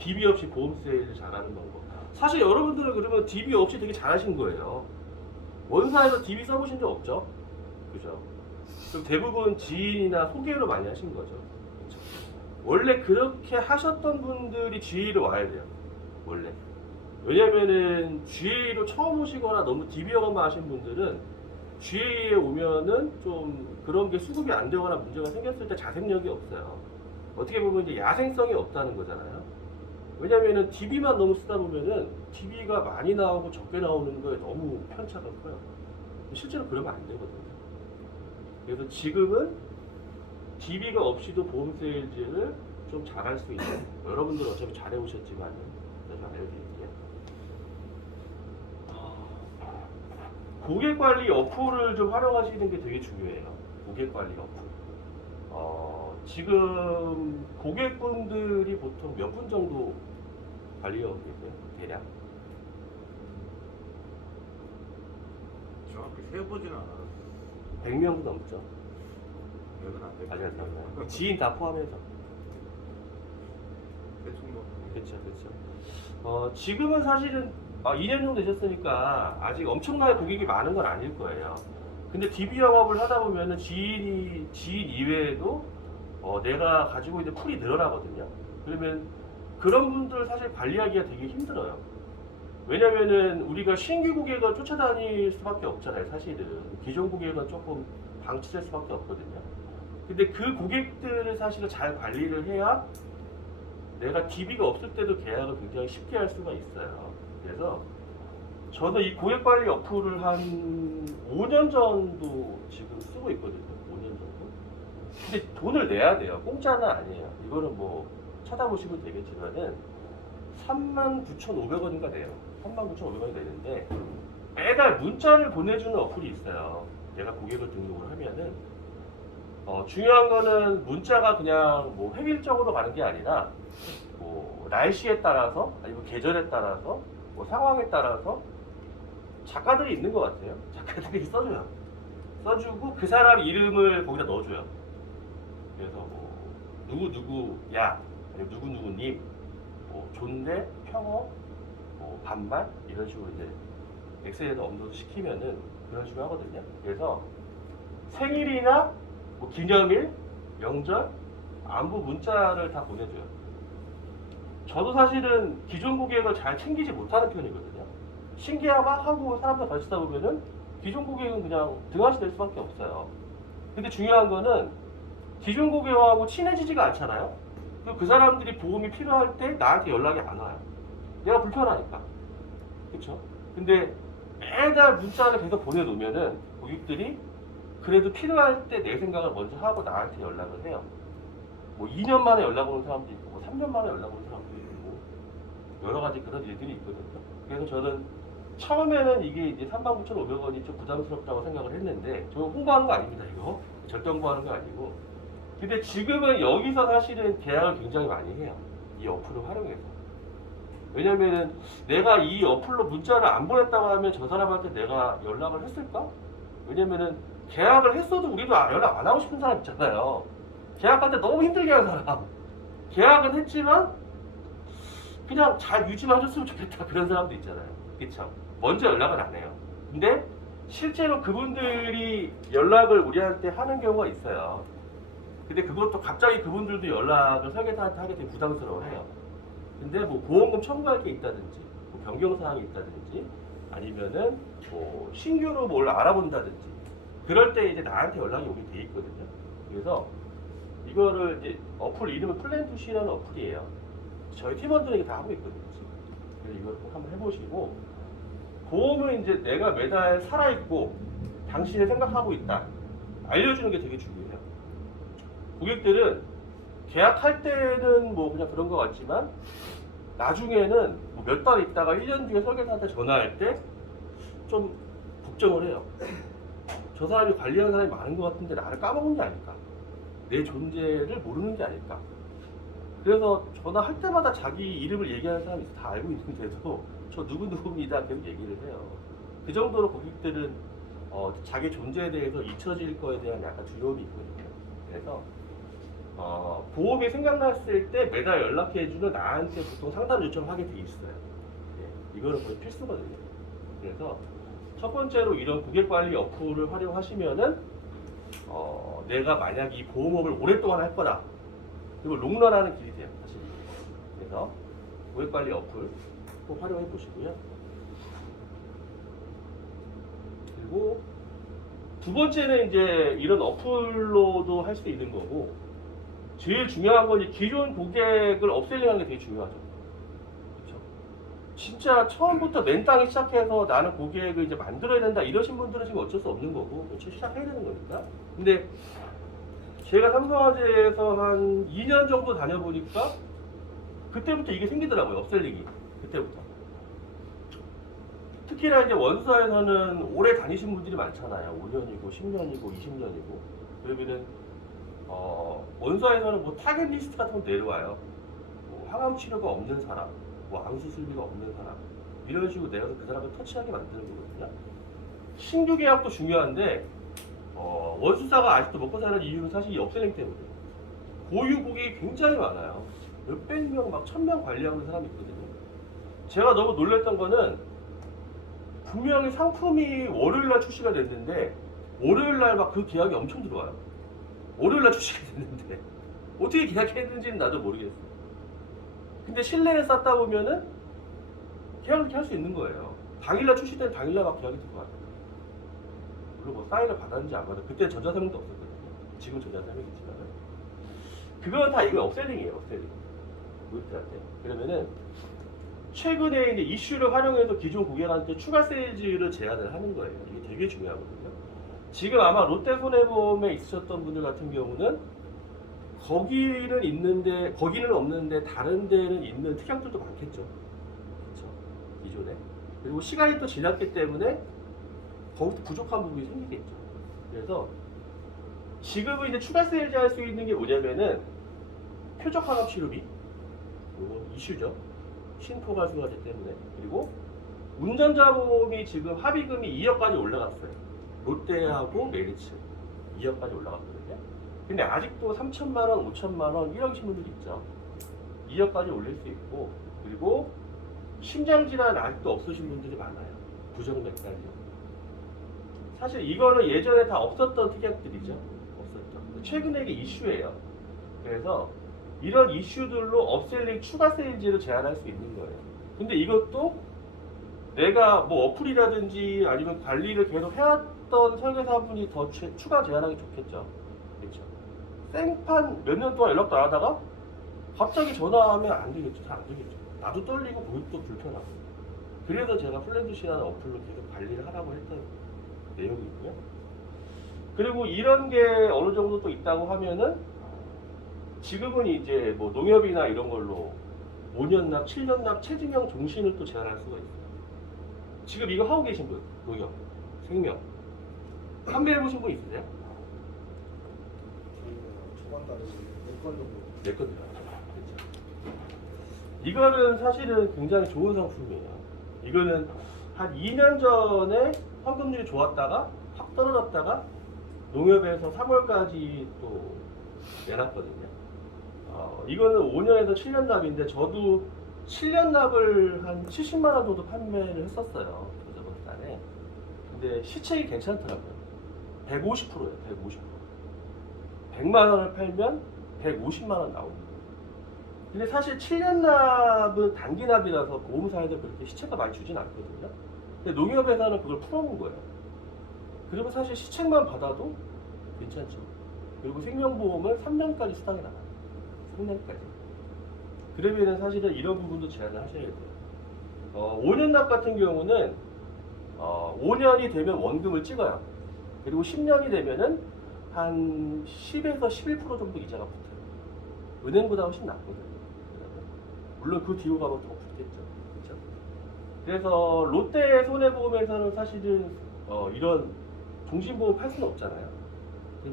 DB 없이 보험 세일을 잘하는 방법. 사실 여러분들은 그러면 DB 없이 되게 잘하신 거예요. 원사에서 DB 써보신 적 없죠? 그죠? 그럼 대부분 지인이나 소개로 많이 하신 거죠. 그쵸? 원래 그렇게 하셨던 분들이 GA로 와야 돼요. 원래. 왜냐면은 GA로 처음 오시거나 너무 DB어만 하신 분들은 GA에 오면은 좀 그런 게 수급이 안 되거나 문제가 생겼을 때 자생력이 없어요. 어떻게 보면 이제 야생성이 없다는 거잖아요. 왜냐면은 DB만 너무 쓰다 보면은 DB가 많이 나오고 적게 나오는 거에 너무 편차가 커요. 실제로 그러면 안 되거든요. 그래서 지금은 DB가 없이도 보험 세일즈를 좀 잘할 수 있는, 여러분들은 어차피 잘해오셨지만 제가 알려드릴게요. 고객관리 어플을 좀 활용하시는 게 되게 중요해요. 고객관리 어플. 지금 고객분들이 보통 몇 분 정도 관리하고 계세요? 대략? 정확히 세보지는 않아요. 100명도 넘죠? 기억은 안 돼요. 맞아요. 지인 다 포함해서. 대충 뭐. 그렇죠, 그렇죠. 지금은 사실은 2년 정도 되셨으니까 아직 엄청나게 고객이 많은 건 아닐 거예요. 근데 DB 영업을 하다 보면은 지인 이외에도 내가 가지고 있는 풀이 늘어나거든요. 그러면 그런 분들 사실 관리하기가 되게 힘들어요. 왜냐면은 우리가 신규 고객을 쫓아다닐 수밖에 없잖아요. 사실은 기존 고객은 조금 방치될 수밖에 없거든요. 근데 그 고객들을 사실은 잘 관리를 해야 내가 DB가 없을 때도 계약을 굉장히 쉽게 할 수가 있어요. 그래서 저는 이 고객관리 어플을 한 5년 정도 지금 쓰고 있거든요. 5년 정도. 근데 돈을 내야 돼요. 공짜는 아니에요. 이거는 뭐 찾아보시면 되겠지만은 39,500원인가 돼요. 39,500원이 되는데 매달 문자를 보내주는 어플이 있어요. 내가 고객을 등록을 하면은 중요한 거는 문자가 그냥 뭐 획일적으로 가는 게 아니라 뭐 날씨에 따라서 아니면 계절에 따라서 뭐 상황에 따라서 작가들이 있는 것 같아요. 작가들이 써줘요. 써주고 그 사람 이름을 거기다 넣어줘요. 그래서 뭐 누구누구야 아니면 누구누구님 뭐 존대, 평어, 뭐 반말 이런 식으로 이제 엑셀에다 업로드 시키면은 그런 식으로 하거든요. 그래서 생일이나 뭐 기념일, 명절, 안부 문자를 다 보내줘요. 저도 사실은 기존 고객을 잘 챙기지 못하는 편이거든요. 신기하고 사람들 같이 있다 보면은 기존 고객은 그냥 등한시 될 수밖에 없어요. 근데 중요한 거는 기존 고객하고 친해지지가 않잖아요. 그 사람들이 보험이 필요할 때 나한테 연락이 안 와요. 내가 불편하니까. 그쵸? 근데 매달 문자를 계속 보내놓으면은 고객들이 그래도 필요할 때 내 생각을 먼저 하고 나한테 연락을 해요. 뭐 2년 만에 연락 오는 사람도 있고, 뭐 3년 만에 연락 오는 사람도 있고, 여러 가지 그런 일들이 있거든요. 그래서 저는 처음에는 이게 이제 39,500원이 좀 부담스럽다고 생각을 했는데, 저 홍보하는 거 아닙니다, 이거. 절대 홍보하는 거 아니고. 근데 지금은 여기서 사실은 계약을 굉장히 많이 해요. 이 어플을 활용해서. 왜냐면은 내가 이 어플로 문자를 안 보냈다고 하면 저 사람한테 내가 연락을 했을까? 왜냐면은 계약을 했어도 우리도 연락 안 하고 싶은 사람 있잖아요. 계약할 때 너무 힘들게 하는 사람. 계약은 했지만 그냥 잘 유지만 해줬으면 좋겠다 그런 사람도 있잖아요. 그쵸? 먼저 연락을 안 해요. 근데 실제로 그분들이 연락을 우리한테 하는 경우가 있어요. 근데 그것도 갑자기 그분들도 연락을 설계사한테 하게 되면 부담스러워해요. 근데 뭐 보험금 청구할 게 있다든지 뭐 변경사항이 있다든지 아니면은 뭐 신규로 뭘 알아본다든지 그럴 때 이제 나한테 연락이 오게 돼 있거든요. 그래서 이거를 이제 어플 이름은 플랜2C라는 어플이에요. 저희 팀원들에게 다 하고 있거든요. 지금. 그래서 이걸 꼭 한번 해보시고 보험을 이제 내가 매달 살아있고 당신을 생각하고 있다 알려주는 게 되게 중요해요. 고객들은 계약할 때는 뭐 그냥 그런 것 같지만 나중에는 뭐 몇 달 있다가 1년 뒤에 설계사한테 전화할 때 좀 걱정을 해요. 저 사람이 관리하는 사람이 많은 것 같은데 나를 까먹은 게 아닐까? 내 존재를 모르는 게 아닐까? 그래서 전화할 때마다 자기 이름을 얘기하는 사람이 다 알고 있는데도 저 누구누구입니다 계속 얘기를 해요. 그 정도로 고객들은 자기 존재에 대해서 잊혀질 거에 대한 약간 두려움이 있거든요. 그래서 보험이 생각났을 때 매달 연락해주는 나한테 보통 상담 요청하게 돼 있어요. 예, 이거는 거의 필수거든요. 그래서 첫 번째로 이런 고객관리 어플을 활용하시면은 내가 만약 이 보험업을 오랫동안 할 거다. 그리고 롱런하는 길이 돼요. 사실. 그래서 고객관리 어플 꼭 활용해 보시고요. 그리고 두 번째는 이제 이런 어플로도 할 수 있는 거고, 제일 중요한 건 이제 기존 고객을 업셀링하는 게 되게 중요하죠. 그렇죠? 진짜 처음부터 맨 땅에 시작해서 나는 고객을 이제 만들어야 된다 이러신 분들은 지금 어쩔 수 없는 거고, 그렇죠? 시작해야 되는 거니까. 근데 제가 삼성화재에서 한 2년 정도 다녀보니까 그때부터 이게 생기더라고요. 업셀링이. 그때부터. 특히나 이제 원사에서는 오래 다니신 분들이 많잖아요. 5년이고 10년이고 20년이고. 그러면은 원사에서는 뭐 타겟 리스트 같은 거 내려와요. 뭐 항암 치료가 없는 사람, 뭐 암 수술비가 없는 사람, 이런 식으로 내가 그 사람을 터치하게 만드는 거거든요. 신규 계약도 중요한데 원수사가 아직도 먹고 사는 이유는 사실 이 업셀링 때문에 고유 고객이 굉장히 많아요. 몇백 명, 막 1000명 관리하는 사람이 있거든요. 제가 너무 놀랐던 거는 분명히 상품이 월요일날 출시가 됐는데 월요일날 막 그 계약이 엄청 들어와요. 월요일날 출시가 됐는데 어떻게 계약했는지는 나도 모르겠어요. 근데 신뢰를 쌓다 보면은 계약을 이렇게 할 수 있는 거예요. 당일날 출시된 당일날 막 계약이 들어와요. 물론 뭐 사인을 받았는지 안 받았는지, 그때 전자세명도 없었거든요. 지금 전자세명이지만 그건 다 이거 업셀링이에요. 업셀링. 고객들한테. 그러면은 최근에 이제 이슈를 활용해서 기존 고객한테 추가 세일즈를 제안을 하는 거예요. 이게 되게 중요하거든요. 지금 아마 롯데손해보험에 있으셨던 분들 같은 경우는 거기는 없는데 다른 데는 있는 특약들도 많겠죠. 그렇죠. 기존에. 그리고 시간이 또 지났기 때문에 거기서 부족한 부분이 생기겠죠. 그래서 지금은 이제 추가 세일즈 할 수 있는 게 뭐냐면은 표적 항암 치료비, 이거 이슈죠. 신포괄수화제 때문에. 그리고 운전자 보험이 지금 합의금이 2억까지 올라갔어요. 롯데하고 메리츠 2억까지 올라갔거든요. 근데 아직도 3천만 원, 5천만 원, 1억이신 분들 있죠. 2억까지 올릴 수 있고, 그리고 심장질환 아직도 없으신 분들이 많아요. 부정맥달이요. 사실 이거는 예전에 다 없었던 특약들이죠. 없었죠. 근데 최근에 이게 이슈예요. 그래서 이런 이슈들로 업셀링 추가 세일즈를 제한할 수 있는 거예요. 근데 이것도 내가 뭐 어플이라든지 아니면 관리를 계속 해왔던 설계사분이 더 추가 제한하기 좋겠죠. 그렇죠. 생판 몇 년 동안 연락도 안 하다가 갑자기 전화하면 안 되겠죠. 잘 안 되겠죠. 나도 떨리고 고객도 불편하고. 그래서 제가 플랜드시라는 어플로 계속 관리를 하라고 했던 내용이고요. 그리고 이런 게 어느 정도 또 있다고 하면은 지금은 이제 뭐 농협이나 이런 걸로 5년납, 7년납 체증형 종신을 또 제한할 수가 있어요. 지금 이거 하고 계신 분, 농협, 생명 판매해보신 분 있으세요? 초반 달에 4건 정도. 내 건 들어가죠. 그렇죠. 이거는 사실은 굉장히 좋은 상품이에요. 이거는 한 2년 전에 환급률이 좋았다가 확 떨어졌다가 농협에서 3월까지 또 내놨거든요. 이거는 5년에서 7년 납인데 저도 7년 납을 한 70만 원 정도 판매를 했었어요. 저번 달에. 근데 시책이 괜찮더라고요. 150%예요. 150%. 100만 원을 팔면 150만 원 나오는 거예요. 근데 사실 7년 납은 단기 납이라서 보험사에서 그렇게 시책가 많이 주진 않거든요. 근데 농협에서는 그걸 풀어놓은 거예요. 그리고 사실 시책만 받아도 괜찮죠. 그리고 생명보험을 3년까지 수당이 나가요. 3년까지. 그러면은 사실은 이런 부분도 제한을 하셔야 돼요. 5년 납 같은 경우는 5년이 되면 원금을 찍어요. 그리고 10년이 되면은 한 10에서 11% 정도 이자가 붙어요. 은행보다 훨씬 낫거든요. 물론 그 뒤로 가면 더 붙겠죠. 그렇죠? 그래서 롯데 손해보험에서는 사실은 이런 종신보험 팔 수는 없잖아요.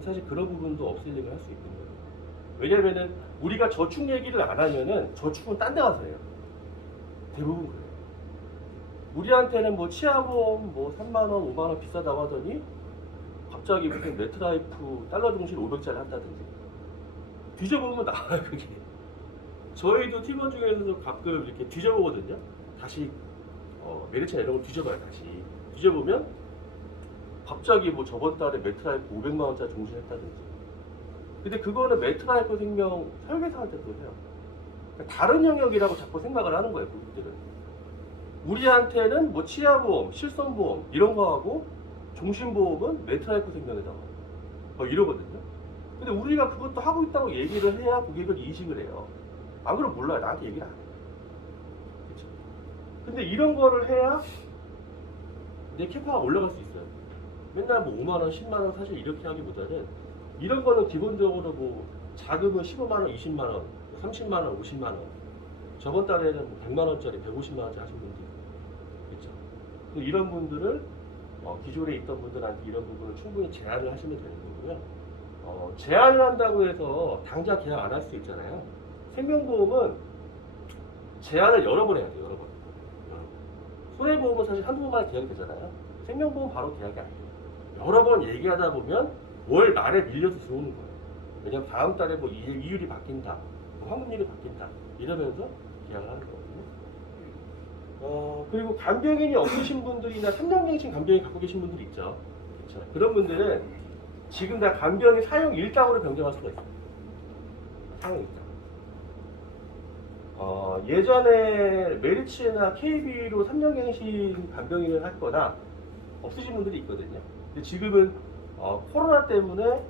사실 그런 부분도 업셀링을 할 수 있는 거예요. 왜냐면은 우리가 저축 얘기를 안 하면은 저축은 딴 데 가서 해요. 대부분 그래요. 우리한테는 뭐 치아보험 뭐 3만원, 5만원 비싸다고 하더니 갑자기 무슨 메트라이프 달러 종실 500짜리 한다든지 뒤져보면 나와요 그게. 저희도 팀원 중에서도 가끔 이렇게 뒤져보거든요. 다시 메리츠나 이런 거 뒤져봐요. 다시 뒤져보면 갑자기 뭐 저번 달에 매트라이프 500만 원짜리 종신했다든지. 근데 그거는 매트라이프 생명 설계사한테도 해요. 그러니까 다른 영역이라고 자꾸 생각을 하는 거예요, 고객들은. 우리한테는 뭐 치아보험, 실손보험 이런 거 하고 종신보험은 매트라이프 생명에다가 이러거든요. 근데 우리가 그것도 하고 있다고 얘기를 해야 고객을 인식을 해요. 안 그러면 몰라요. 나한테 얘기를 안 해요. 그쵸? 근데 이런 거를 해야 내 캐파가 올라갈 수 있어요. 맨날 뭐 5만원, 10만원 사실 이렇게 하기보다는 이런 거는 기본적으로 뭐 자금은 15만원, 20만원, 30만원, 50만원 저번 달에는 100만원짜리, 150만원짜리 하신 분들 있죠. 이런 분들을 기존에 있던 분들한테 이런 부분을 충분히 제한을 하시면 되는 거고요. 제한을 한다고 해서 당장 계약 안 할 수 있잖아요. 생명보험은 제한을 여러 번 해야 돼요. 여러 번. 손해보험은 사실 한두 번만 계약이 되잖아요. 생명보험 바로 계약이 안 돼요. 여러 번 얘기하다 보면 월 말에 밀려서 들어오는 거예요. 왜냐면 다음 달에 뭐 이율이 바뀐다, 뭐 환급률이 바뀐다 이러면서 계약을 하는 거거든요. 그리고 간병인이 없으신 분들이나 3년갱신 간병인 갖고 계신 분들이 있죠. 그렇죠? 그런 분들은 지금 다 간병인 사용 일당으로 변경할 수가 있어요. 사용 일당. 예전에 메리츠나 KB로 3년갱신 간병인을 할 거나 없으신 분들이 있거든요. 근데 지금은 코로나 때문에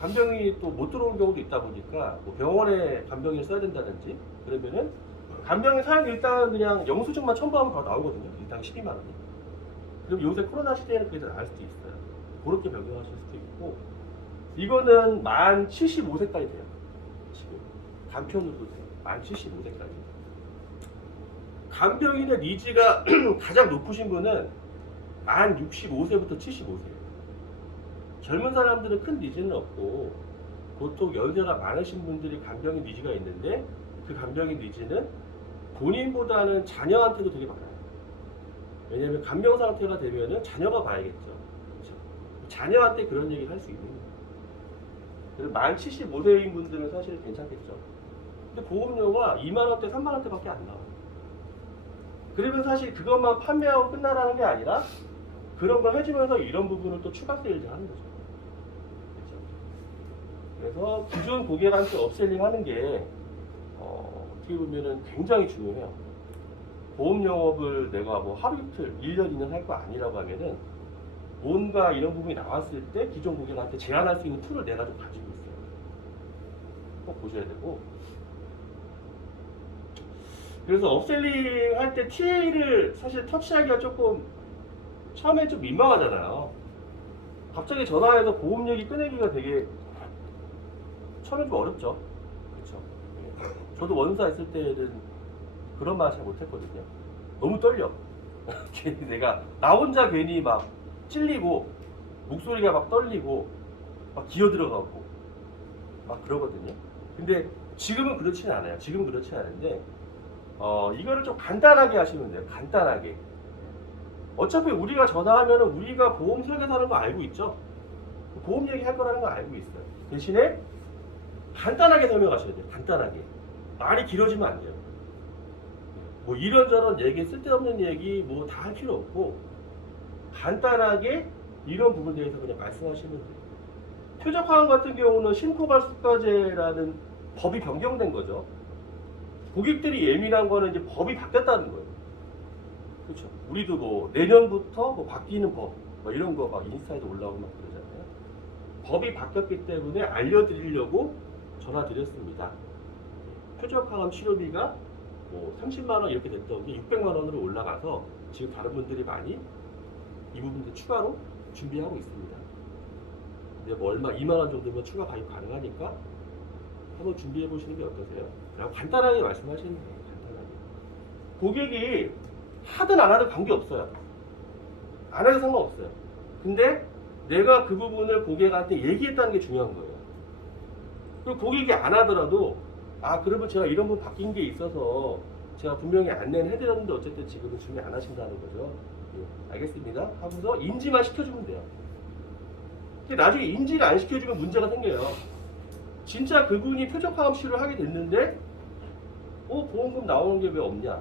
간병인이 또 못 들어오는 경우도 있다 보니까 뭐 병원에 간병인을 써야 된다든지 그러면은 간병인 사용 일당은 그냥 영수증만 첨부하면 바로 나오거든요. 일당 12만 원이. 그럼 요새 코로나 시대에는 그게 더 나을 수도 있어요. 그렇게 변경하실 수도 있고 이거는 만 75세까지 돼요. 지금 간편으로도 돼요. 만 75세까지. 간병인의 니즈가 가장 높으신 분은 만 65세부터 75세예요. 젊은 사람들은 큰 니즈는 없고 보통 연세가 많으신 분들이 간병인 니즈가 있는데 그 간병인 니즈는 본인보다는 자녀한테도 되게 많아요. 왜냐하면 간병 상태가 되면은 자녀가 봐야겠죠. 그렇죠? 자녀한테 그런 얘기를 할 수 있는 거예요. 그래서 만 75세인 분들은 사실 괜찮겠죠. 근데 보험료가 2만 원대, 3만 원대밖에 안 나와요. 그러면 사실 그것만 판매하고 끝나라는 게 아니라 그런 걸 해주면서 이런 부분을 또 추가 세일즈 하는 거죠. 그렇죠? 그래서 기존 고객한테 업셀링 하는 게 어떻게 보면은 굉장히 중요해요. 보험 영업을 내가 뭐 하루 이틀, 1년, 2년 할 거 아니라고 하면은 뭔가 이런 부분이 나왔을 때 기존 고객한테 제한할 수 있는 툴을 내가 좀 가지고 있어요. 꼭 보셔야 되고. 그래서 업셀링 할 때 TA를 사실 터치하기가 조금 처음에 좀 민망하잖아요. 갑자기 전화해서 보험 얘기 꺼내기가 되게 처음에 좀 어렵죠. 그렇죠. 저도 원사 있을 때는 그런 말 잘 못했거든요. 너무 떨려. 괜히 내가 나 혼자 괜히 막 찔리고 목소리가 막 떨리고 막 기어 들어가고 막 그러거든요. 근데 지금은 그렇지는 않아요. 지금은 그렇지 않은데 이거를 좀 간단하게 하시면 돼요. 간단하게. 어차피 우리가 전화하면은 우리가 보험 설계사라는 거 알고 있죠. 보험 얘기할 거라는 거 알고 있어요. 대신에 간단하게 설명하셔야 돼요. 간단하게. 말이 길어지면 안 돼요. 뭐 이런저런 얘기, 쓸데없는 얘기 뭐 다 할 필요 없고 간단하게 이런 부분에 대해서 그냥 말씀하시면 돼요. 표적화원 같은 경우는 신고발수과제라는 법이 변경된 거죠. 고객들이 예민한 거는 이제 법이 바뀌었다는 거예요. 그렇죠. 우리도 뭐 내년부터 뭐 바뀌는 법, 뭐 이런 거 막 인스타에도 올라오고 막 그러잖아요. 법이 바뀌었기 때문에 알려드리려고 전화 드렸습니다. 표적항암 치료비가 뭐 30만 원 이렇게 됐던 게 600만 원으로 올라가서 지금 다른 분들이 많이 이 부분도 추가로 준비하고 있습니다. 근데 뭐 얼마 2만 원 정도면 추가 가입 가능하니까 한번 준비해 보시는 게 어떠세요? 그냥 간단하게 말씀하시는 거예요. 간단하게. 고객이 하든 안 하든 관계 없어요. 안 해도 상관없어요. 근데 내가 그 부분을 고객한테 얘기했다는 게 중요한 거예요. 그리고 고객이 안 하더라도 그러면 제가 이런 분 바뀐 게 있어서 제가 분명히 안내는 해드렸는데 어쨌든 지금은 준비 안 하신다는 거죠. 예, 알겠습니다. 하고서 인지만 시켜주면 돼요. 근데 나중에 인지를 안 시켜주면 문제가 생겨요. 진짜 그분이 표적화음 치료를 하게 됐는데 보험금 나오는 게 왜 없냐?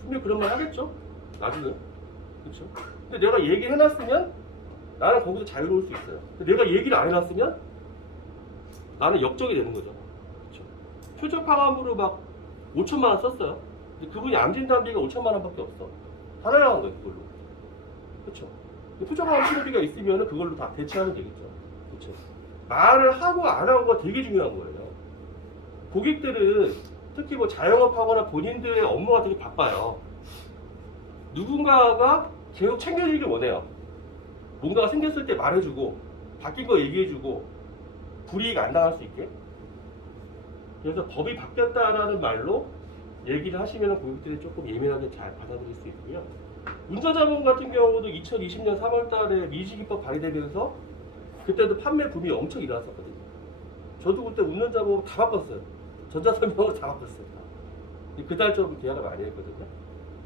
분명히 그런 말 하겠죠? 나중에. 그렇죠? 근데 내가 얘기를 해놨으면 나는 거기서 자유로울 수 있어요. 근데 내가 얘기를 안 해놨으면 나는 역적이 되는 거죠. 그렇죠? 표적화음으로 막 5천만 원 썼어요. 근데 그분이 암 진단비가 5천만 원밖에 없어. 다 날아간 거예요, 그걸로. 그렇죠? 표적화음 치료비가 있으면 그걸로 다 대체하면 되겠죠. 그렇죠? 말을 하고 안 하고가 되게 중요한 거예요. 고객들은 특히 뭐 자영업하거나 본인들의 업무가 되게 바빠요. 누군가가 계속 챙겨주길 원해요. 뭔가가 생겼을 때 말해주고 바뀐 거 얘기해주고 불이익 안 당할 수 있게. 그래서 법이 바뀌었다라는 말로 얘기를 하시면 고객들이 조금 예민하게 잘 받아들일 수 있고요. 운전자본 같은 경우도 2020년 3월 달에 미지기법 발의되면서 그때도 판매 붐이 엄청 일어났었거든요. 저도 그때 운전자본 다 바꿨어요. 전자설명으로 다 바꿨어요. 그달 좀 계약을 많이 했거든요.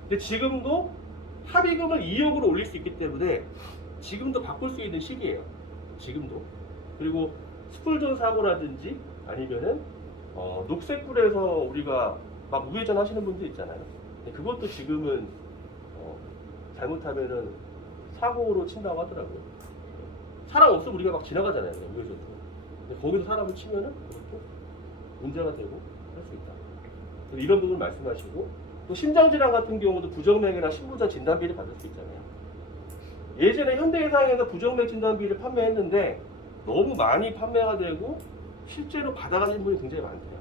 근데 지금도 합의금을 2억으로 올릴 수 있기 때문에 지금도 바꿀 수 있는 시기예요. 지금도. 그리고 스쿨존 사고라든지 아니면은 녹색불에서 우리가 막 우회전 하시는 분들 있잖아요. 근데 그것도 지금은 잘못하면은 사고로 친다고 하더라고요. 사람 없으면 우리가 막 지나가잖아요. 우회전으로. 근데 거기서 사람을 치면은 그것도 문제가 되고 할 수 있다. 이런 부분 말씀하시고, 또 심장질환 같은 경우도 부정맥이나 신부전 진단비를 받을 수 있잖아요. 예전에 현대해상에서 부정맥 진단비를 판매했는데 너무 많이 판매가 되고 실제로 받아가신 분이 굉장히 많대요.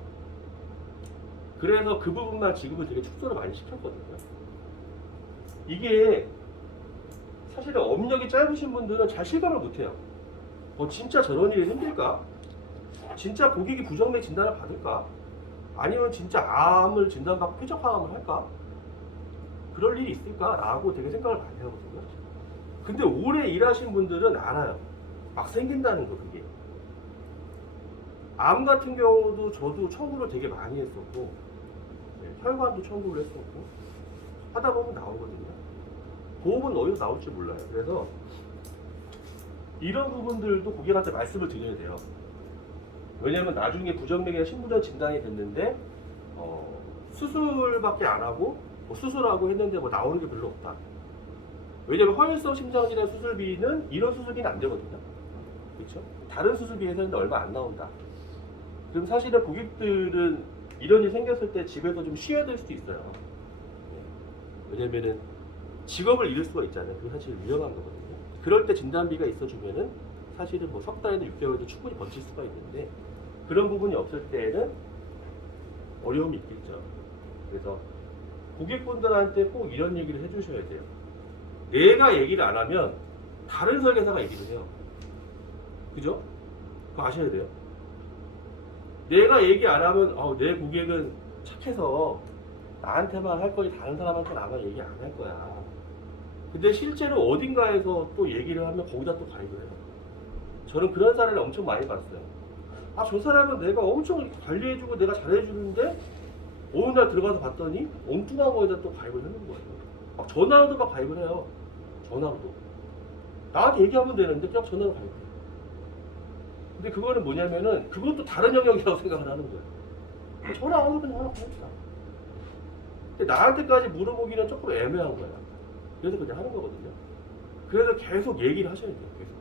그래서 그 부분만 지금은 되게 축소를 많이 시켰거든요. 이게 사실은 업력이 짧으신 분들은 잘 실감을 못해요. 진짜 저런 일이 생길까? 진짜 고객이 부정맥 진단을 받을까? 아니면 진짜 암을 진단받고 표적화암을 할까? 그럴 일이 있을까? 라고 되게 생각을 많이 하거든요. 근데 오래 일하신 분들은 알아요. 막 생긴다는 거, 그게. 암 같은 경우도 저도 청구를 되게 많이 했었고, 혈관도 청구를 했었고, 하다 보면 나오거든요. 보험은 어디서 나올지 몰라요. 그래서 이런 부분들도 고객한테 말씀을 드려야 돼요. 왜냐면 나중에 부정맥이나 신부전 진단이 됐는데 수술밖에 안 하고 수술하고 했는데 나오는 게 별로 없다. 왜냐면 허혈성 심장질환 수술비는 이런 수술비는 안 되거든요. 그렇죠? 다른 수술비에서는 얼마 안 나온다. 그럼 사실은 고객들은 이런 일이 생겼을 때 집에서 좀 쉬어야 될 수도 있어요. 왜냐면은 직업을 잃을 수가 있잖아요. 그게 사실 위험한 거거든요. 그럴 때 진단비가 있어주면은 사실은 석 달에도 6개월도 충분히 버틸 수가 있는데 그런 부분이 없을 때는 어려움이 있겠죠. 그래서 고객분들한테 꼭 이런 얘기를 해주셔야 돼요. 내가 얘기를 안 하면 다른 설계사가 얘기를 해요. 그죠? 그거 아셔야 돼요. 내가 얘기 안 하면 내 고객은 착해서 나한테만 할 거지 다른 사람한테는 아마 얘기 안 할 거야. 근데 실제로 어딘가에서 또 얘기를 하면 거기다 또 가입을 해요. 저는 그런 사례를 엄청 많이 봤어요. 저 사람은 내가 엄청 관리해주고 내가 잘해주는데 어느 날 들어가서 봤더니 엉뚱한 거에다 또 가입을 하는 거예요. 막 전화로도 막 가입을 해요. 전화로도. 나한테 얘기하면 되는데 그냥 전화로 가입해요. 근데 그거는 뭐냐면은 그것도 다른 영역이라고 생각을 하는 거예요. 전화 안 오면 그냥 하나 가입시다. 근데 나한테까지 물어보기는 조금 애매한 거야. 그래서 그냥 하는 거거든요. 그래서 계속 얘기를 하셔야 돼요. 계속.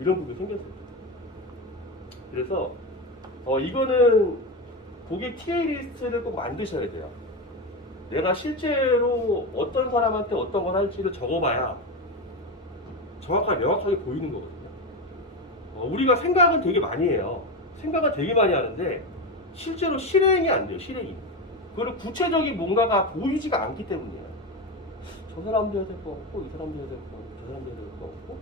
이런 부분이 생겼을 때. 그래서 이거는 고객 TA 리스트를 꼭 만드셔야 돼요. 내가 실제로 어떤 사람한테 어떤 걸 할지를 적어봐야 정확하게 명확하게 보이는 거거든요. 우리가 생각은 되게 많이 해요. 생각은 되게 많이 하는데 실제로 실행이 안 돼요. 실행이. 그리고 구체적인 뭔가가 보이지가 않기 때문이에요. 저 사람도 해야 될 거 없고 이 사람도 해야 될 거 없고 저 사람도 해야 될 거 없고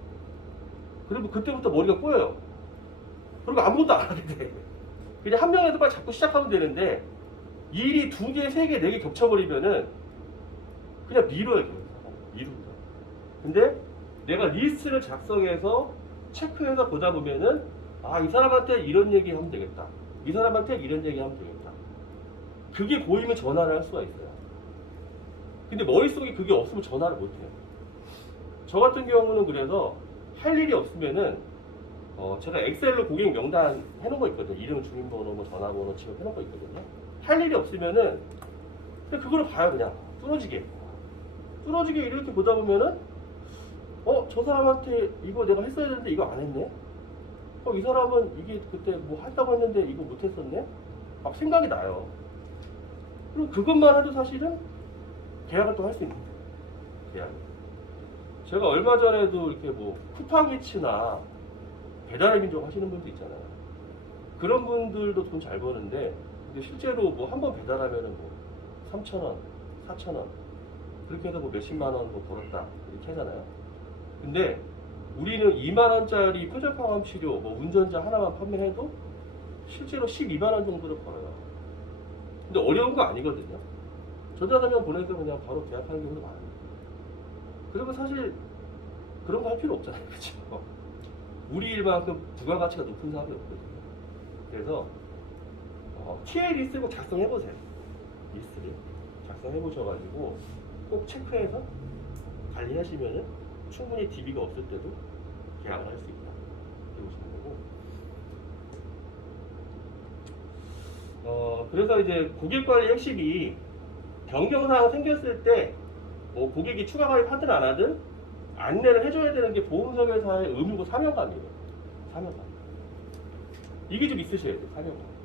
그리고 그때부터 머리가 꼬여요. 그리고 아무것도 안 하게 돼. 그냥 한 명에서 빨리 자꾸 시작하면 되는데 일이 2개, 3개, 4개 겹쳐버리면은 그냥 미뤄요. 미룬다. 근데 내가 리스트를 작성해서 체크해서 보다 보면은 이 사람한테 이런 얘기 하면 되겠다. 이 사람한테 이런 얘기 하면 되겠다. 그게 보이면 전화를 할 수가 있어요. 근데 머릿속에 그게 없으면 전화를 못 해요. 저 같은 경우는 그래서 할 일이 없으면은 제가 엑셀로 고객 명단 해놓은 거 있거든요. 이름, 주민번호, 뭐 전화번호, 지금 해놓은 거 있거든요. 할 일이 없으면은 그냥 그거를 봐요. 그냥 뚫어지게 이렇게 보다 보면은 저 사람한테 이거 내가 했어야 되는데 이거 안 했네. 이 사람은 이게 그때 뭐 했다고 했는데 이거 못 했었네. 막 생각이 나요. 그리고 그것만 해도 사실은 계약을 또 할 수 있는 거예요. 계약. 제가 얼마 전에도 이렇게 뭐 쿠팡이츠나 배달의 민족 하시는 분들 있잖아요. 그런 분들도 돈 잘 버는데 근데 실제로 뭐 한 번 배달하면은 뭐 3,000원, 4,000원 그렇게 해서 뭐 몇십만 원 뭐 벌었다 이렇게 하잖아요. 근데 우리는 2만 원짜리 표적항암 치료 뭐 운전자 하나만 판매해도 실제로 12만 원 정도를 벌어요. 근데 어려운 거 아니거든요. 전자사면 보내서 그냥 바로 계약하는 경우도 많아요. 그러면 사실 그런 거 할 필요 없잖아요. 그렇죠? 우리 일만큼 부가가치가 높은 사람이 없거든요. 그래서 TA 리스트 꼭 작성해보세요. 리스트를 작성해보셔가지고 꼭 체크해서 관리하시면은 충분히 DB가 없을 때도 계약을 할 수 있다. 이렇게 보시는 거고. 그래서 이제 고객관리 핵심이 변경사항 생겼을 때 뭐 고객이 추가 가입 하든 안 하든 안내를 해줘야 되는 게 보험설계사의 의무고 사명감이에요. 사명감. 이게 좀 있으셔야 돼요. 사명감.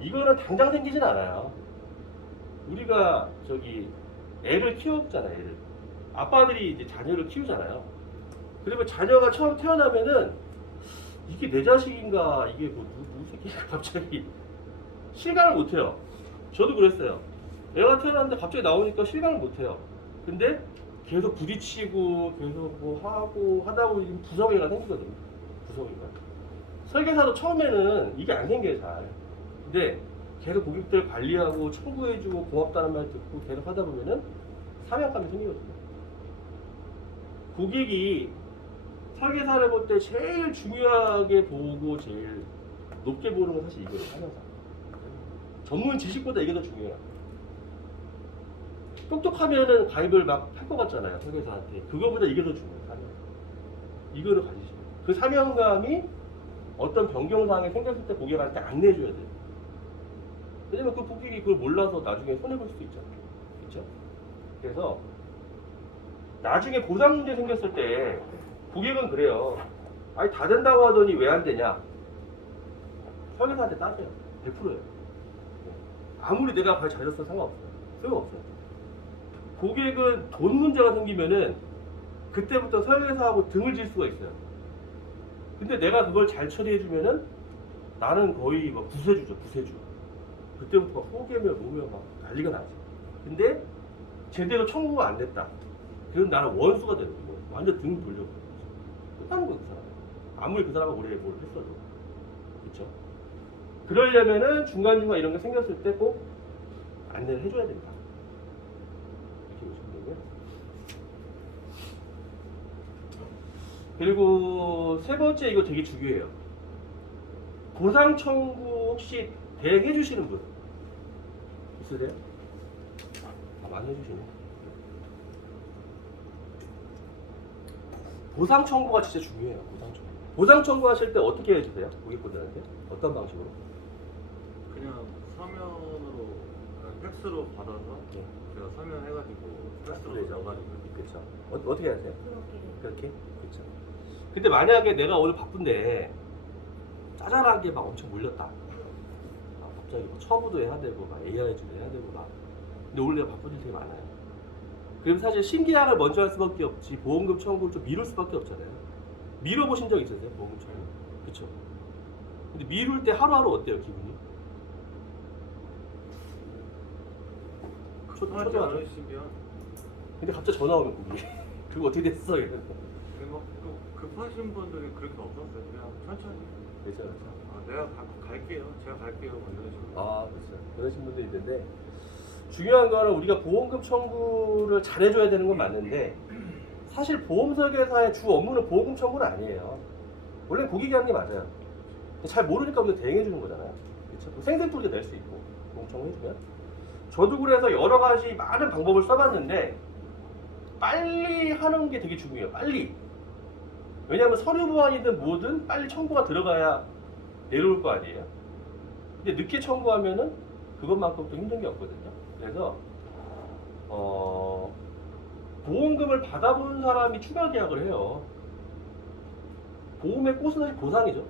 이거는 당장 생기진 않아요. 우리가 애를 키웠잖아요. 애를. 아빠들이 이제 자녀를 키우잖아요. 그러면 자녀가 처음 태어나면은 이게 내 자식인가 이게 뭐 누구 새끼인가 갑자기 실감을 못해요. 저도 그랬어요. 애가 태어났는데 갑자기 나오니까 실감을 못해요. 근데 계속 부딪히고 계속 뭐 하고 하다 보니 부성애가 생기거든요. 부성애가. 설계사도 처음에는 이게 안 생겨요, 잘. 근데 계속 고객들 관리하고 청구해주고 고맙다는 말 듣고 계속 하다 보면은 사명감이 생기거든요. 고객이 설계사를 볼 때 제일 중요하게 보고 제일 높게 보는 건 사실 이거예요, 사명감. 전문 지식보다 이게 더 중요해요. 똑똑하면은 가입을 막 할 것 같잖아요, 설계사한테. 그거보다 이게 더 중요해요, 사명감. 이거를 가지시면 돼요. 그 사명감이 어떤 변경사항이 생겼을 때 고객한테 안내해줘야 돼요. 왜냐면 그 고객이 그걸 몰라서 나중에 손해볼 수도 있잖아요. 그렇죠? 그래서 나중에 보상 문제 생겼을 때 고객은 그래요. 아니 다 된다고 하더니 왜 안 되냐? 설계사한테 따져요. 100%예요. 아무리 내가 발 잘했어도 상관없어요. 소용없어요. 고객은 돈 문제가 생기면은 그때부터 설계사하고 등을 질 수가 있어요. 근데 내가 그걸 잘 처리해주면은 나는 거의 막 구세주죠, 구세주. 그때부터 막 호개며 뭐며 막 난리가 나지. 근데 제대로 청구가 안 됐다. 그럼 나는 원수가 되는 거예요. 완전 등 돌려버리는 거죠. 끝나는 거예요, 그 사람. 아무리 그 사람은 오래 뭘 했어도. 그렇죠? 그러려면은 중간중간 이런 게 생겼을 때 꼭 안내를 해줘야 된다. 이렇게 보시면 되고요. 그리고 세 번째 이거 되게 중요해요. 보상 청구 혹시 대행해 주시는 분 있으세요? 많이 해주시네. 보상 청구가 진짜 중요해요. 보상 청구. 보상 청구하실 때 어떻게 해주세요? 고객분들한테 어떤 방식으로? 그냥 서면으로 팩스로 받아서 네. 제가 서면해가지고 팩스로 그렇죠. 넣어가지고 그렇죠. 어떻게 하세요? 그렇게? 그렇죠. 근데 만약에 내가 오늘 바쁜데 짜잘하게 막 엄청 몰렸다. 갑자기 뭐 처부도 해야 되고 막 AI주도 해야 되고 막. 근데 오늘 내가 바쁜 일 되게 많아요. 그럼 사실 신계약을 먼저 할 수밖에 없지 보험금 청구를 좀 미룰 수밖에 없잖아요. 미뤄보신 적 있으세요? 보험금 청구. 그렇죠. 근데 미룰 때 하루하루 어때요, 기분이? 급하지 초조하죠. 않으시면 근데 갑자기 전화 오면 고객이 그거 어떻게 됐어? 이러면서. 뭐 급하신 분들이 그렇게 없었어요. 그냥 천천히 그렇죠, 그렇죠. 내가 갈게요. 제가 갈게요. 뭐 이런 식으로. 그렇죠. 그러신 분도 있는데 중요한 거는 우리가 보험금 청구를 잘해줘야 되는 건 맞는데 사실 보험설계사의 주 업무는 보험금 청구는 아니에요. 원래 고객이 하는 게 맞아요. 잘 모르니까 우리가 대행해 주는 거잖아요. 그렇죠? 생생토리도 낼 수 있고 보험 청구해주면. 저도 그래서 여러 가지 많은 방법을 써봤는데 빨리 하는 게 되게 중요해요. 빨리. 왜냐하면 서류 보완이든 뭐든 빨리 청구가 들어가야 내려올 거 아니에요. 근데 늦게 청구하면은 그것만큼 또 힘든 게 없거든요. 그래서 보험금을 받아본 사람이 추가 계약을 해요. 보험의 꽃은 사실 보상이죠.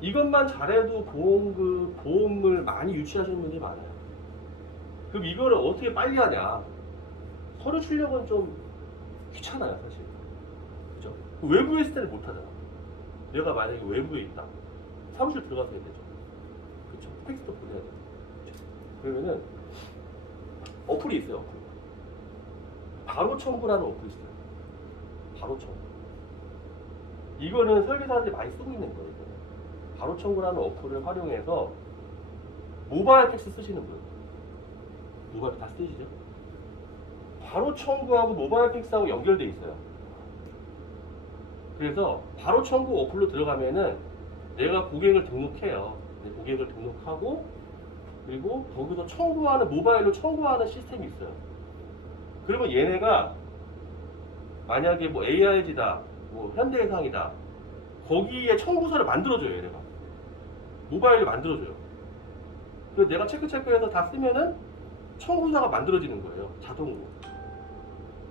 이것만 잘해도 보험을 많이 유치하시는 분들이 많아요. 그럼 이거를 어떻게 빨리 하냐? 서류 출력은 좀 귀찮아요, 사실. 그죠? 외부에 있을 때는 못 하잖아. 내가 만약에 외부에 있다. 사무실 들어가서 해야 되죠. 그쵸? 텍스트 보내야 돼요. 그쵸? 그러면은 어플이 있어요, 어플. 바로 청구라는 어플이 있어요. 바로 청구. 이거는 설계사들이 많이 쓰고 있는 거예요. 이거는. 바로 청구라는 어플을 활용해서 모바일 텍스 쓰시는 분. 모바일 다 쓰시죠? 바로 청구하고 모바일 텍스하고 연결돼 있어요. 그래서 바로 청구 어플로 들어가면은 내가 고객을 등록해요. 내 고객을 등록하고 그리고 거기서 청구하는 모바일로 청구하는 시스템이 있어요. 그러면 얘네가 만약에 뭐 AIG다, 뭐 현대해상이다, 거기에 청구서를 만들어줘요, 얘네가. 모바일로 만들어줘요. 그래서 내가 체크해서 다 쓰면은 청구서가 만들어지는 거예요, 자동으로.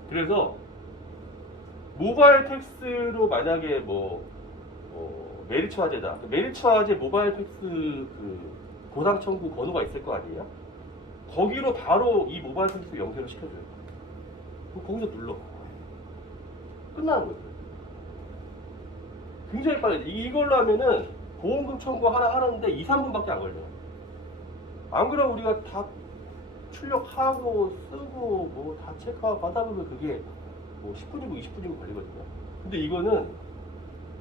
그래서 모바일 텍스로 만약에 메리츠 화재다. 메리츠 화재 모바일 텍스 그 보상 청구 번호가 있을 거 아니에요? 거기로 바로 이 모바일 텍스 연결을 시켜줘요. 그럼 거기서 눌러. 끝나는 거예요. 굉장히 빨리. 이걸로 하면은 보험금 청구 하나 하는데 2, 3분밖에 안 걸려요. 안 그러면 우리가 다 출력하고 쓰고 뭐 다 체크하고 하다 보면 그게 뭐 10분이고 20분이고 걸리거든요. 근데 이거는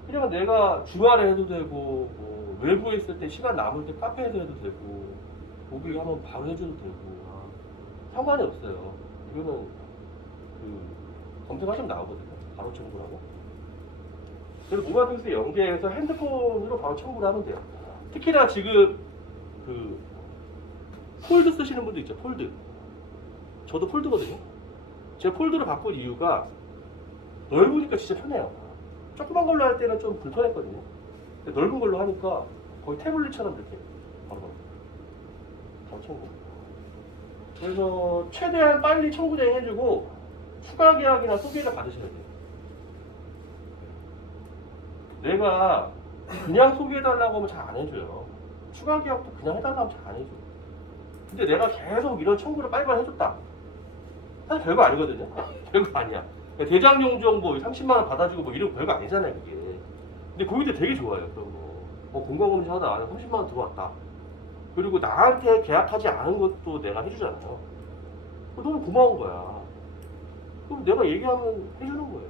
그냥 내가 주말에 해도 되고 뭐 외부에 있을 때 시간 남을 때 카페에서 해도 되고 고객이 한번 바로 해줘도 되고 상관이 없어요. 이거는 그 검색하시면 나오거든요. 바로 청구라고. 그래서 모바일 텍스에 연계해서 핸드폰으로 바로 청구를 하면 돼요. 특히나 지금 그 폴드 쓰시는 분도 있죠. 폴드. 저도 폴드거든요. 제가 폴드를 바꾼 이유가 넓으니까 진짜 편해요. 조그만 걸로 할 때는 좀 불편했거든요. 근데 넓은 걸로 하니까 거의 태블릿처럼 이렇게 바로 청구. 그래서 최대한 빨리 청구 진행해주고 추가 계약이나 소개를 받으셔야 돼요. 내가 그냥 소개해달라고 하면 잘 안 해줘요. 추가 계약도 그냥 해달라고 하면 잘 안 해줘요. 근데 내가 계속 이런 청구를 빨리빨리 해줬다. 사실 별거 아니거든요. 별거 아니야. 대장용종 뭐 30만원 받아주고 뭐 이런 거 별거 아니잖아요, 그게. 근데 고객들 되게 좋아요, 그런 거. 공과금지 하다 30만원 들어왔다. 그리고 나한테 계약하지 않은 것도 내가 해주잖아요. 너무 고마운 거야. 그럼 내가 얘기하면 해주는 거예요.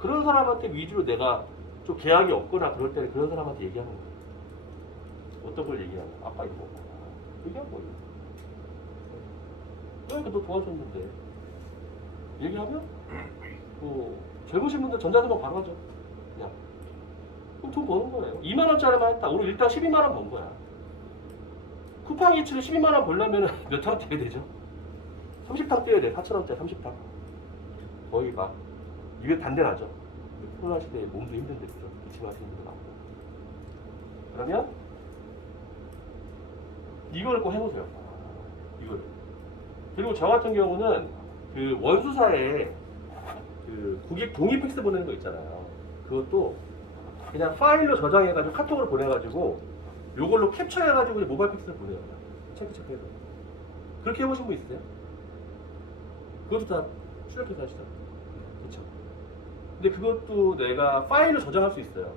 그런 사람한테 위주로 내가 좀 계약이 없거나 그럴 때는 그런 사람한테 얘기하는 거예요. 어떤 걸 얘기하면 아까 이거 얘기한 거예요. 그러니까 너 도와줬는데 얘기하면 뭐 젊으신 분들 전자등록 바로 하죠. 그냥 그럼 돈 버는 거예요. 2만 원짜리만 했다. 오늘 일단 12만 원 번 거야. 쿠팡이츠를 12만 원 벌려면 몇 탕 떼야 되죠? 30탕 떼야 돼. 4,000원짜리 30탕. 거의 막 입에 단대 나죠. 코로나 시대에 몸도 힘든데 그죠? 기침 하시는 분들 많고. 그러면 이걸 꼭 해보세요. 이거를. 그리고 저 같은 경우는 그 원수사에 그 고객 동의 팩스 보내는 거 있잖아요. 그것도 그냥 파일로 저장해가지고 카톡으로 보내가지고 요걸로 캡처해가지고 모바일 팩스를 보내요. 체크해서. 그렇게 해보신 분 있으세요? 그것도 다 출력해서 하시죠. 그렇죠. 근데 그것도 내가 파일로 저장할 수 있어요.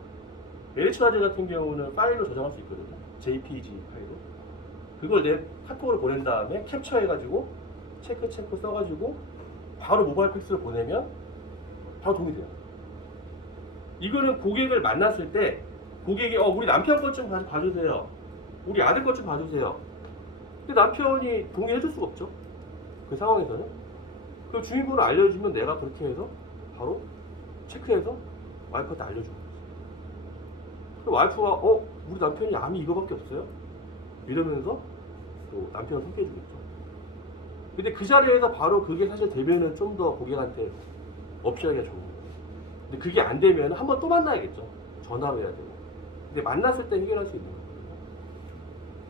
메리츠 화재 같은 경우는 파일로 저장할 수 있거든요. JPG 파일로. 그걸 내 카톡으로 보낸 다음에 캡처해가지고 체크 써가지고 바로 모바일 팩스를 보내면 바로 동의돼요. 이거는 고객을 만났을 때 고객이 우리 남편 것 좀 봐주세요. 우리 아들 것 좀 봐주세요. 근데 남편이 동의해줄 수가 없죠. 그 상황에서는. 그 주인분을 알려주면 내가 그렇게 해서 바로 체크해서 와이프한테 알려주는 거지. 그 와이프가 우리 남편이 암이 이거밖에 없어요? 이러면서 또 남편을 소개해주겠죠. 근데 그 자리에서 바로 그게 사실 되면은 좀 더 고객한테 어필하기가 좋은 거예요. 근데 그게 안 되면 한 번 또 만나야겠죠. 전화로 해야 되고. 근데 만났을 때 해결할 수 있는 거거든요.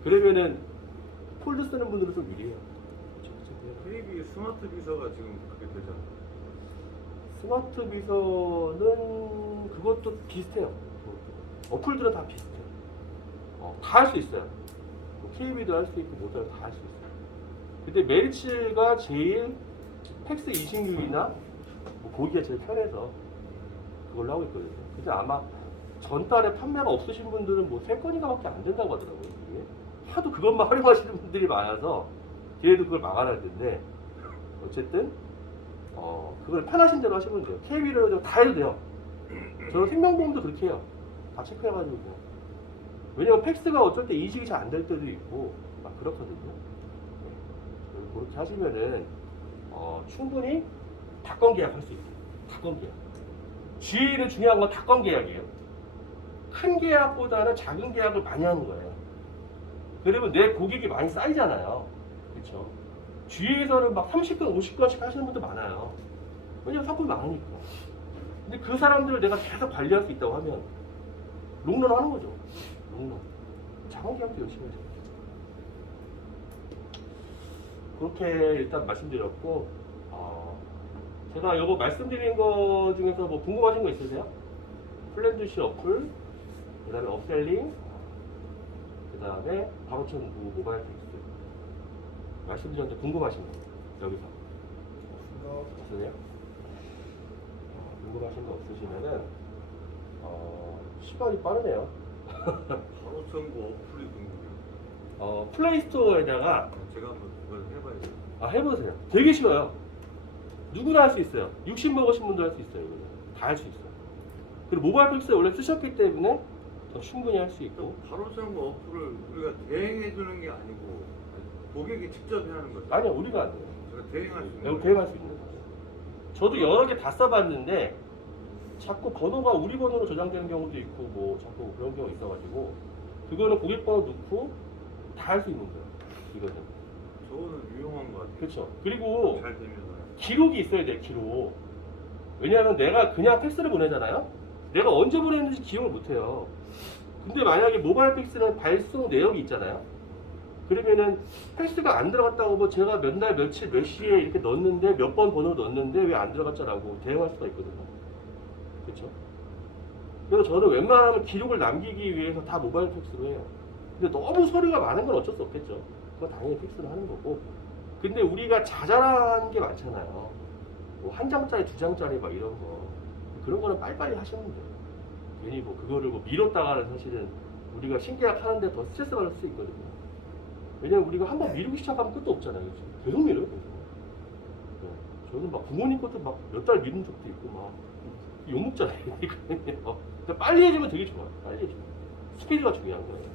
그러면은 폴드 쓰는 분들은 좀 유리해요. 그쵸, 그쵸. KB 스마트 비서가 지금 그게 되잖아. 스마트 비서는 그것도 비슷해요. 어플들은 다 비슷해요. 다 할 수 있어요. 뭐 KB도 할 수 있고 모두 다 할 수 있어요. 근데 메리츠가 제일 팩스 26이나 뭐 거기가 제일 편해서 그걸로 하고 있거든요. 근데 아마 전달에 판매가 없으신 분들은 뭐 3건인가밖에 안 된다고 하더라고요. 이게. 하도 그것만 활용하시는 분들이 많아서 걔네도 그걸 막아놔야 되는데 어쨌든 그걸 편하신 대로 하시면 돼요. KB를 다 해도 돼요. 저는 생명보험도 그렇게 해요. 다 체크해가지고. 왜냐면 팩스가 어쩔 때 인식이 잘 안 될 때도 있고 막 그렇거든요. 네. 그렇게 하시면은 충분히 닷건 계약할 수 있어요. 닷건 계약. GA는 중요한 건 닷건 계약이에요. 큰 계약보다는 작은 계약을 많이 하는 거예요. 그러면 내 고객이 많이 쌓이잖아요. 그렇죠? GA에서는 막 30건, 50건씩 하시는 분들 많아요. 왜냐면 상품이 많으니까. 근데 그 사람들을 내가 계속 관리할 수 있다고 하면 롱런 하는 거죠. 롱런. 작은 계약도 열심히 해야죠. 그렇게 일단 말씀드렸고, 제가 이거 말씀드린 거 중에서 뭐 궁금하신 거 있으세요? 플랜드시 어플, 그 다음에 업셀링, 그 다음에 바로천 모바일 텍스. 말씀드렸는데 궁금하신 거 여기서 없으세요? 궁금하신 거 없으시면은 시간이 빠르네요. 바로 청구 어플이 궁금해요. 플레이스토어에다가 제가 한번 그걸 해봐야죠. 해보세요. 되게 쉬워요. 누구나 할 수 있어요. 60 먹으신 분도 할 수 있어요. 다 할 수 있어요. 그리고 모바일 팩스 원래 쓰셨기 때문에 더 충분히 할 수 있고. 바로 청구 어플을 우리가 대행해 주는 게 아니고 고객이 직접 해야 하는 거죠. 아니요, 우리가 안 돼요. 제가 대행할 수 있는 여기 거예요. 대응할 수 있는 거예요. 저도 여러 개 다 써봤는데 자꾸 번호가 우리 번호로 저장되는 경우도 있고 뭐 자꾸 그런 경우가 있어가지고 그거는 고객 번호 넣고 다 할 수 있는 거예요. 이거는. 저거는 유용한 거 같아요. 그렇죠. 그리고 잘 되면 기록이 있어야 돼, 기록. 왜냐하면 내가 그냥 팩스를 보내잖아요. 내가 언제 보냈는지 기억을 못해요. 근데 만약에 모바일 팩스는 발송 내역이 있잖아요. 그러면은 팩스가 안 들어갔다고 뭐 제가 몇 날 며칠 몇 시에 이렇게 넣었는데 몇 번 번호 넣었는데 왜 안 들어갔자라고 대응할 수가 있거든요. 그렇죠? 그래서 저는 웬만하면 기록을 남기기 위해서 다 모바일 팩스로 해요. 근데 너무 서류가 많은 건 어쩔 수 없겠죠. 그거 당연히 팩스로 하는 거고. 근데 우리가 자잘한 게 많잖아요. 뭐 한 장짜리, 두 장짜리 막 이런 거. 그런 거는 빨리빨리 하시면 돼요. 괜히 뭐 그거를 뭐 미뤘다가는 사실은 우리가 신계약 하는데 더 스트레스 받을 수 있거든요. 왜냐면 우리가 한번 미루기 시작하면 끝도 없잖아요. 그치? 계속 미뤄요, 계속. 네. 저는 막 부모님 것도 막 몇 달 미룬 적도 있고 막 욕먹잖아요. 그러니까 빨리 해주면 되게 좋아요. 빨리 해주면. 스피드가 중요한 거예요.